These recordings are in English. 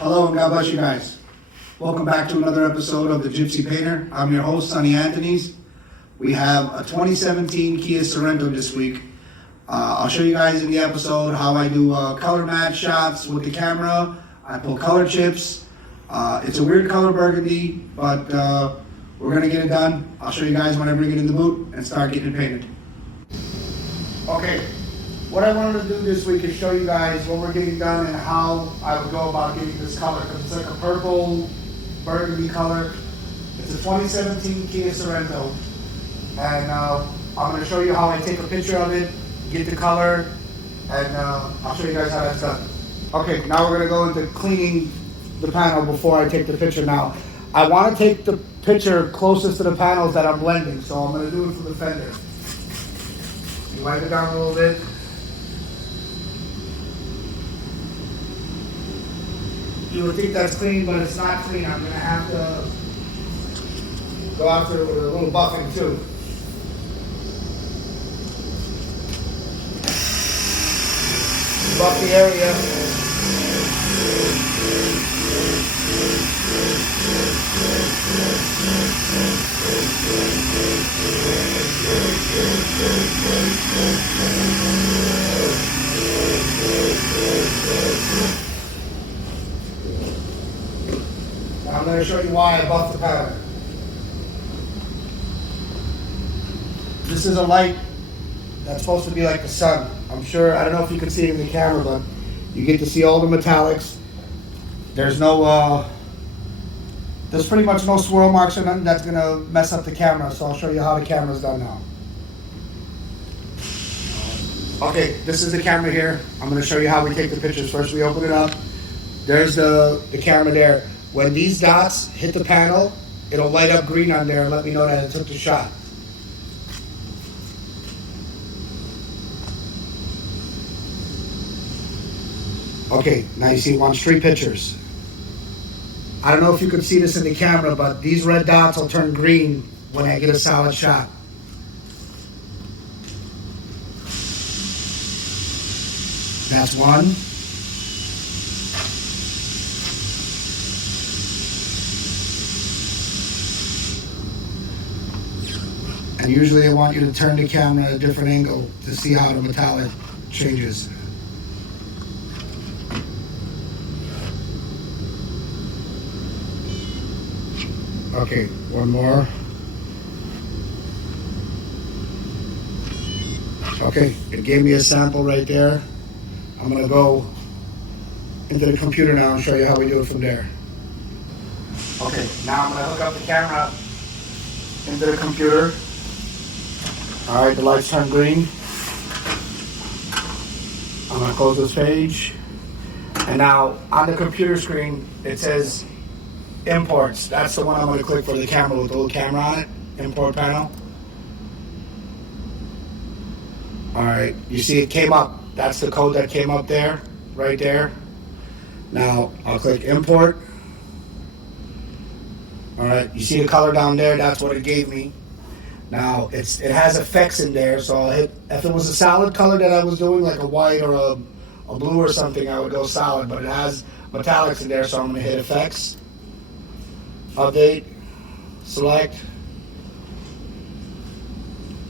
Hello and God bless you guys. Welcome back to another episode of The Gypsy Painter. I'm your host, Sonny Anthony's. We have a 2017 Kia Sorento this week. I'll show you guys in the episode how I do color match shots with the camera. I pull color chips. It's a weird color burgundy, but we're going to get it done. I'll show you guys when I bring it in the boot and start getting it painted. Okay. What I wanted to do this week is show you guys what we're getting done and how I would go about getting this color, because it's like a purple burgundy color. It's a 2017 Kia Sorento, and I'm going to show you how I take a picture of it, get the color, and I'll show you guys how that's done. Okay, now we're going to go into cleaning the panel before I take the picture. Now, I want to take the picture closest to the panels that I'm blending, so I'm going to do it from the fender. You wipe it down a little bit. You would think that's clean, but it's not clean. I'm going to have to go after it with a little buffing too. Buff the area. I'm going to show you why I buffed the powder. This is a light that's supposed to be like the sun. I'm sure, I don't know if you can see it in the camera, but you get to see all the metallics. There's there's pretty much no swirl marks or nothing that's going to mess up the camera, so I'll show you how the camera's done now. Okay, this is the camera here. I'm going to show you how we take the pictures. First we open it up. There's the camera there. When these dots hit the panel, it'll light up green on there and let me know that it took the shot. Okay, now you see it wants 3 pictures. I don't know if you can see this in the camera, but these red dots will turn green when I get a solid shot. That's one. And usually I want you to turn the camera at a different angle to see how the metallic changes. Okay, one more. Okay, it gave me a sample right there. I'm gonna go into the computer now and show you how we do it from there. Okay, now I'm gonna hook up the camera into the computer. All right, the lights turn green. I'm gonna close this page. And now on the computer screen, it says imports. That's the one I'm gonna click for the camera with the little camera on it, import panel. All right, you see it came up. That's the code that came up there, right there. Now I'll click import. All right, you see the color down there? That's what it gave me. Now, it has effects in there, so I'll hit, if it was a solid color that I was doing, like a white or a blue or something, I would go solid, but it has metallics in there, so I'm going to hit effects, update, select,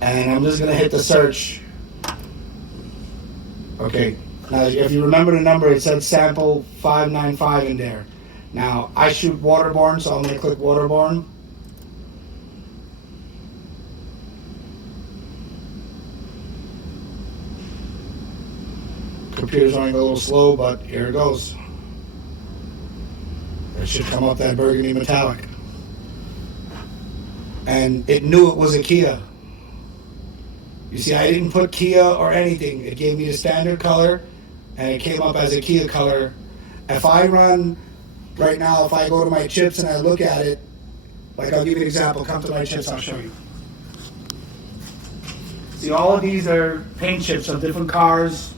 and I'm just going to hit the search. Okay, now if you remember the number, it said sample 595 in there. Now, I shoot waterborne, so I'm going to click waterborne. Computer's running a little slow, but here it goes. It should come up that burgundy metallic. And it knew it was a Kia. You see, I didn't put Kia or anything. It gave me the standard color, and it came up as a Kia color. If I run, right now, if I go to my chips and I look at it, like I'll give you an example, come to my chips, I'll show you. See, all of these are paint chips of different cars,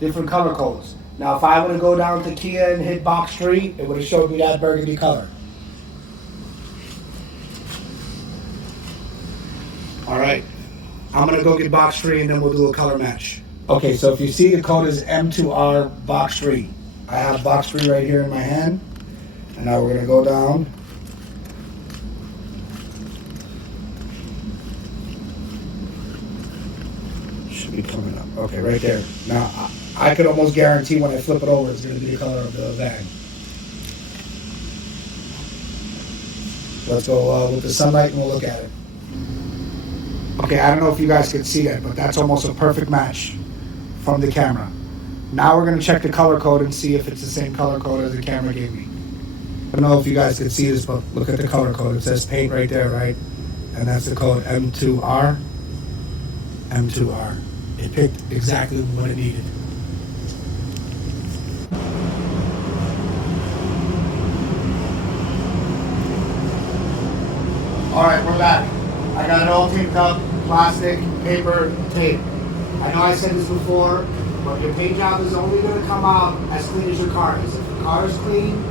different color codes. Now, if I were to go down to Kia and hit box 3, it would have showed me that burgundy color. All right, I'm gonna go get box 3 and then we'll do a color match. Okay, so if you see, the code is M2R box 3. I have box 3 right here in my hand. And now we're gonna go down. Should be coming up. Okay, right there. Now, I could almost guarantee when I flip it over, it's gonna be the color of the van. Let's go with the sunlight and we'll look at it. Okay, I don't know if you guys can see that, but that's almost a perfect match from the camera. Now we're gonna check the color code and see if it's the same color code as the camera gave me. I don't know if you guys can see this, but look at the color code. It says paint right there, right? And that's the code M2R. M2R. It picked exactly what it needed. All right, we're back. I got it all taped up, plastic, paper, tape. I know I said this before, but your paint job is only going to come out as clean as your car is. If the car is clean,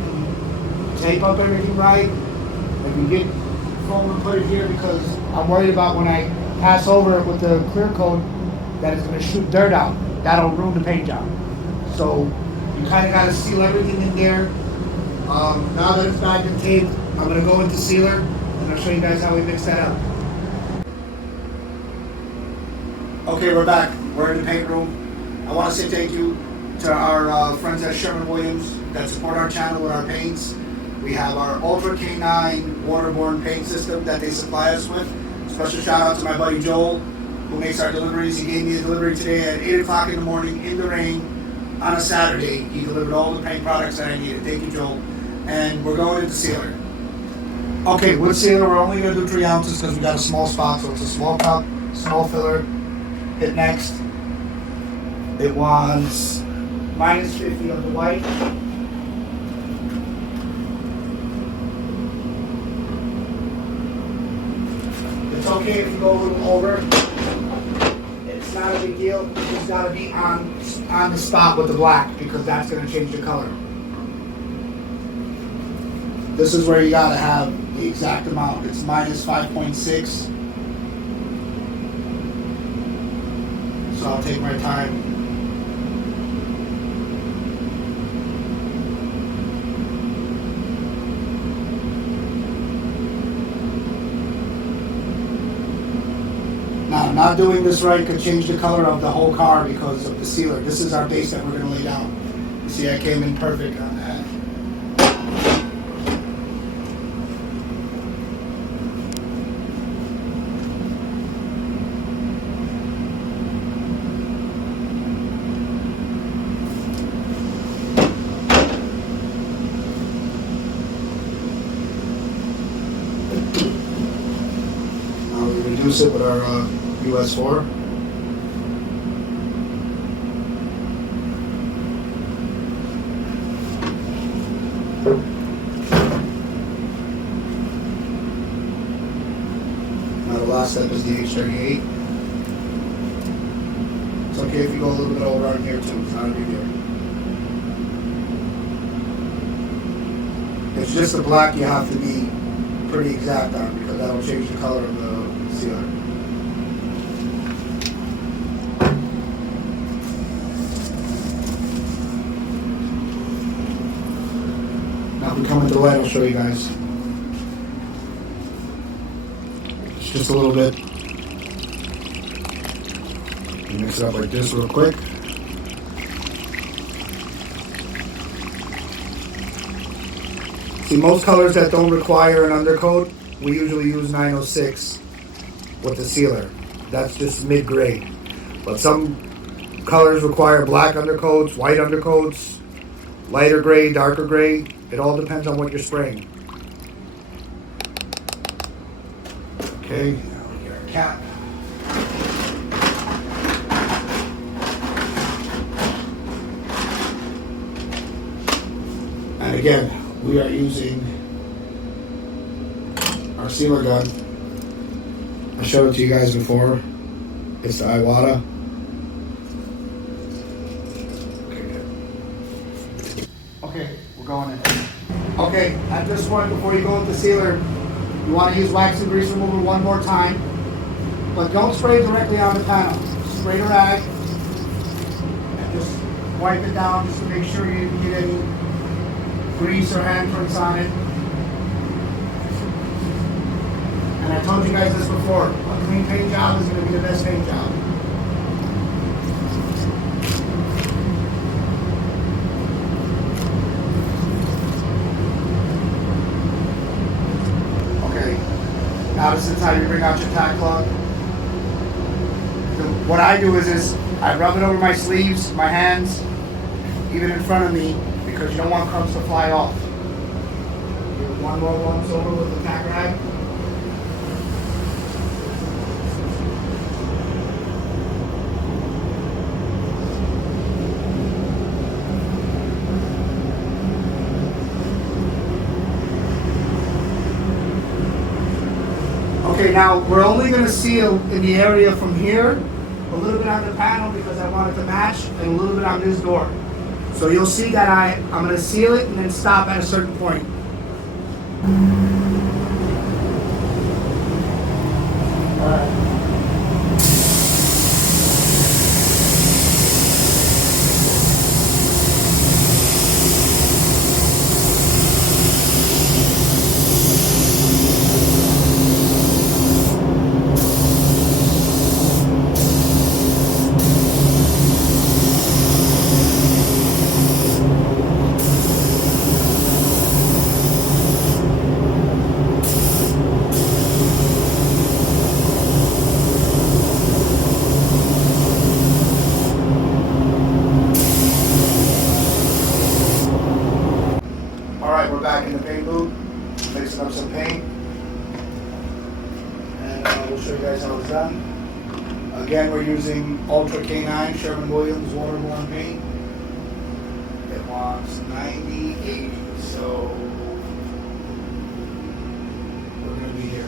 tape up everything right. If you get foam and put it here, because I'm worried about when I pass over it with the clear coat that it's going to shoot dirt out. That'll ruin the paint job. So you kind of got to seal everything in there. Now that it's back in tape, I'm going to go into sealer and I'll show you guys how we mix that up. Okay, we're back. We're in the paint room. I want to say thank you to our friends at Sherwin-Williams that support our channel with our paints. We have our Ultra K9 waterborne paint system that they supply us with. Special shout out to my buddy Joel, who makes our deliveries. He gave me a delivery today at 8 o'clock in the morning in the rain on a Saturday. He delivered all the paint products that I needed. Thank you, Joel. And we're going into sealer. Okay, with sealer, we're only going to do 3 ounces because we got a small spot, so it's a small cup, small filler. Hit next. It was minus 50 on the white. It's okay if you go a little over. It's not a big deal. It's got to be on the spot with the black because that's going to change the color. This is where you got to have the exact amount. It's minus 5.6. So I'll take my time. Now, not doing this right could change the color of the whole car because of the sealer. This is our base that we're going to lay down. You see, I came in perfect on that. Reduce it with our US4. Now the last step is the H38. It's okay if you go a little bit over on here too, it's not a big deal. It's just the black you have to be pretty exact on because that'll change the color of the sealer. Now if we come into the light, I'll show you guys. It's just a little bit. You mix it up like this real quick. See, most colors that don't require an undercoat, we usually use 906 with the sealer. That's just mid-grade. But some colors require black undercoats, white undercoats, lighter gray, darker gray. It all depends on what you're spraying. Okay, now we get our cap. And again, we are using our sealer gun. I showed it to you guys before. It's the Iwata. Okay, we're going in. Okay, at this point, before you go with the sealer, you want to use wax and grease remover one more time. But don't spray directly on the panel. Spray the rag and just wipe it down just to make sure you didn't get any grease or handprints on it. And I told you guys this before, a clean paint job is going to be the best paint job. Okay, now this is how you bring out your tack log. What I do is I rub it over my sleeves, my hands, even in front of me, because you don't want crumbs to fly off. Give one more once over with the tack rag. Okay, now we're only going to seal in the area from here, a little bit on the panel because I want it to match, and a little bit on this door. So you'll see that I'm going to seal it and then stop at a certain point. Alright, we're back in the paint booth, mixing up some paint, and we'll show you guys how it's done. Again, we're using Ultra K9 Sherwin-Williams waterborne paint. It wants 90/80, so we're going to be here.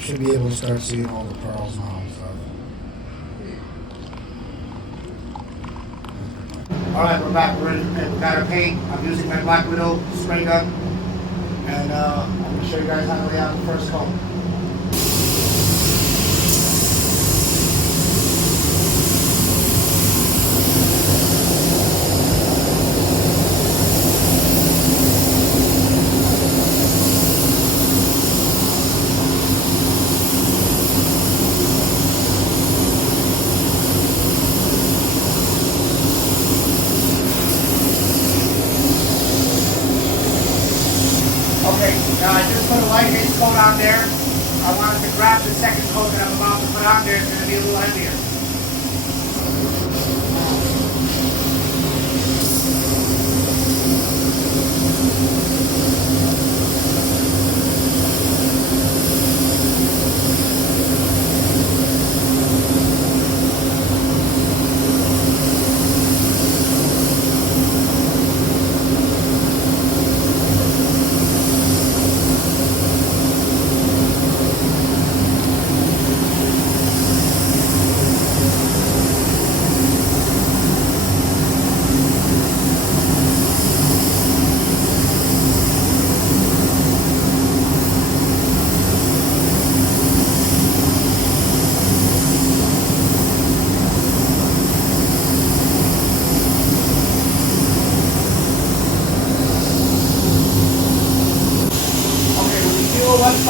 Should be able to start seeing all the pearls now and stuff. Alright, we're back. We're in, we got our paint. I'm using my Black Widow spray gun. And I'm going to show you guys how to lay out the first coat. Now I just put a light base coat on there. I wanted to grab the second coat that I'm about to put on there. It's going to be a little heavier.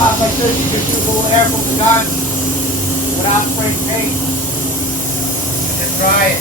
spots like this, you can shoot a little air from the gun without spraying paint. And just dry it.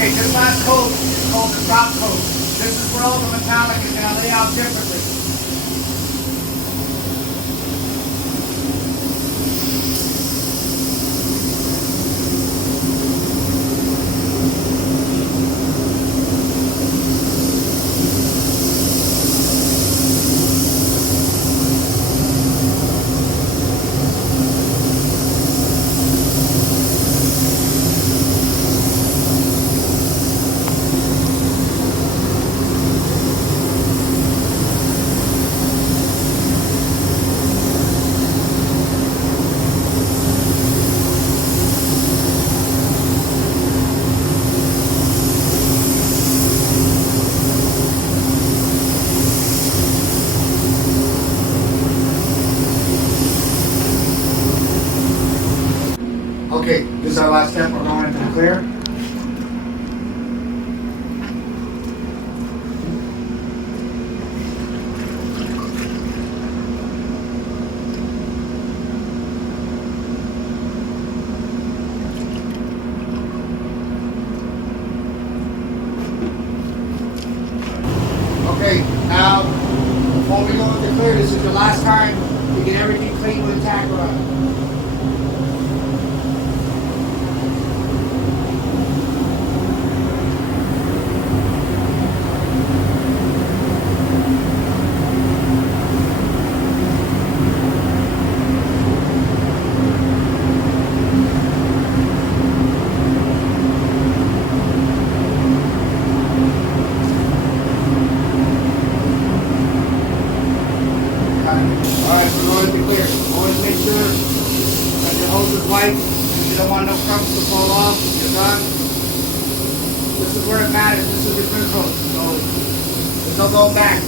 Okay, this last coat is called the drop coat. This is where all the metallic is going to lay out differently. Okay, this is our last step. We're going into the clear. Okay, now, before we go into clear, this is the last time to get everything clean with tack rod. Alright, we're going to be clear. Always make sure that your hose is white. You don't want no crumbs to fall off. You're done. This is where it matters. This is your grip hose. So there's no going back.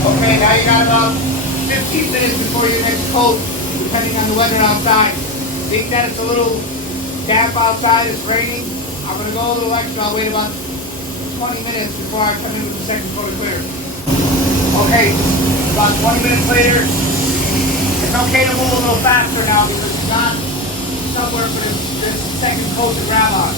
Okay, now you got about 15 minutes before your next coat, depending on the weather outside. Being that it's a little damp outside, it's raining, I'm gonna go a little extra. I'll wait about 20 minutes before I come in with the second coat of clear. Okay, about 20 minutes later, it's okay to move a little faster now because you got somewhere for this second coat to grab on.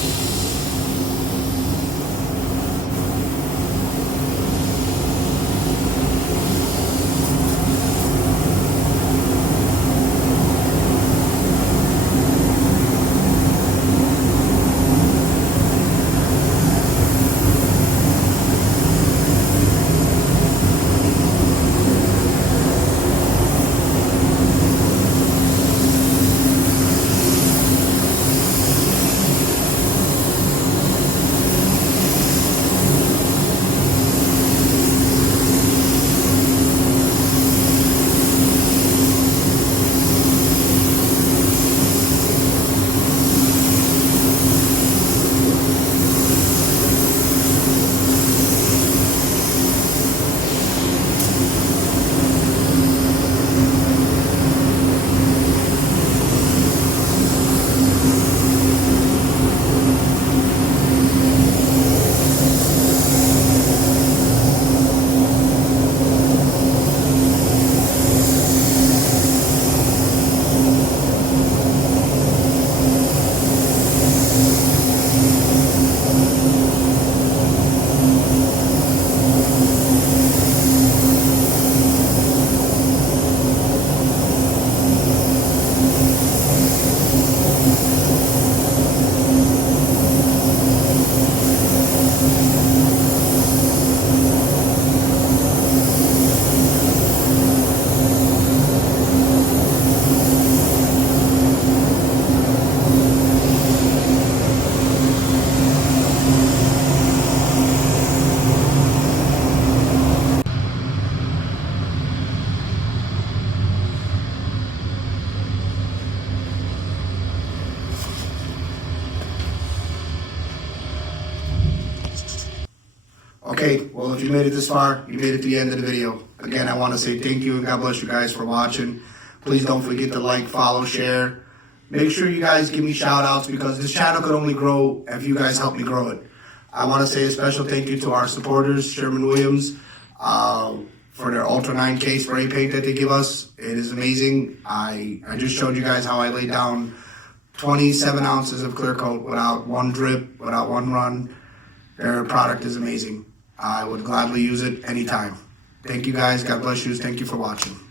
Okay, well, if you made it this far, you made it to the end of the video. Again, I want to say thank you and God bless you guys for watching. Please don't forget to like, follow, share. Make sure you guys give me shout outs because this channel could only grow if you guys help me grow it. I want to say a special thank you to our supporters, Sherwin-Williams, for their Ultra 9K spray paint that they give us. It is amazing. I just showed you guys how I laid down 27 ounces of clear coat without one drip, without one run. Their product is amazing. I would gladly use it anytime. Thank you guys. God bless you. Thank you for watching.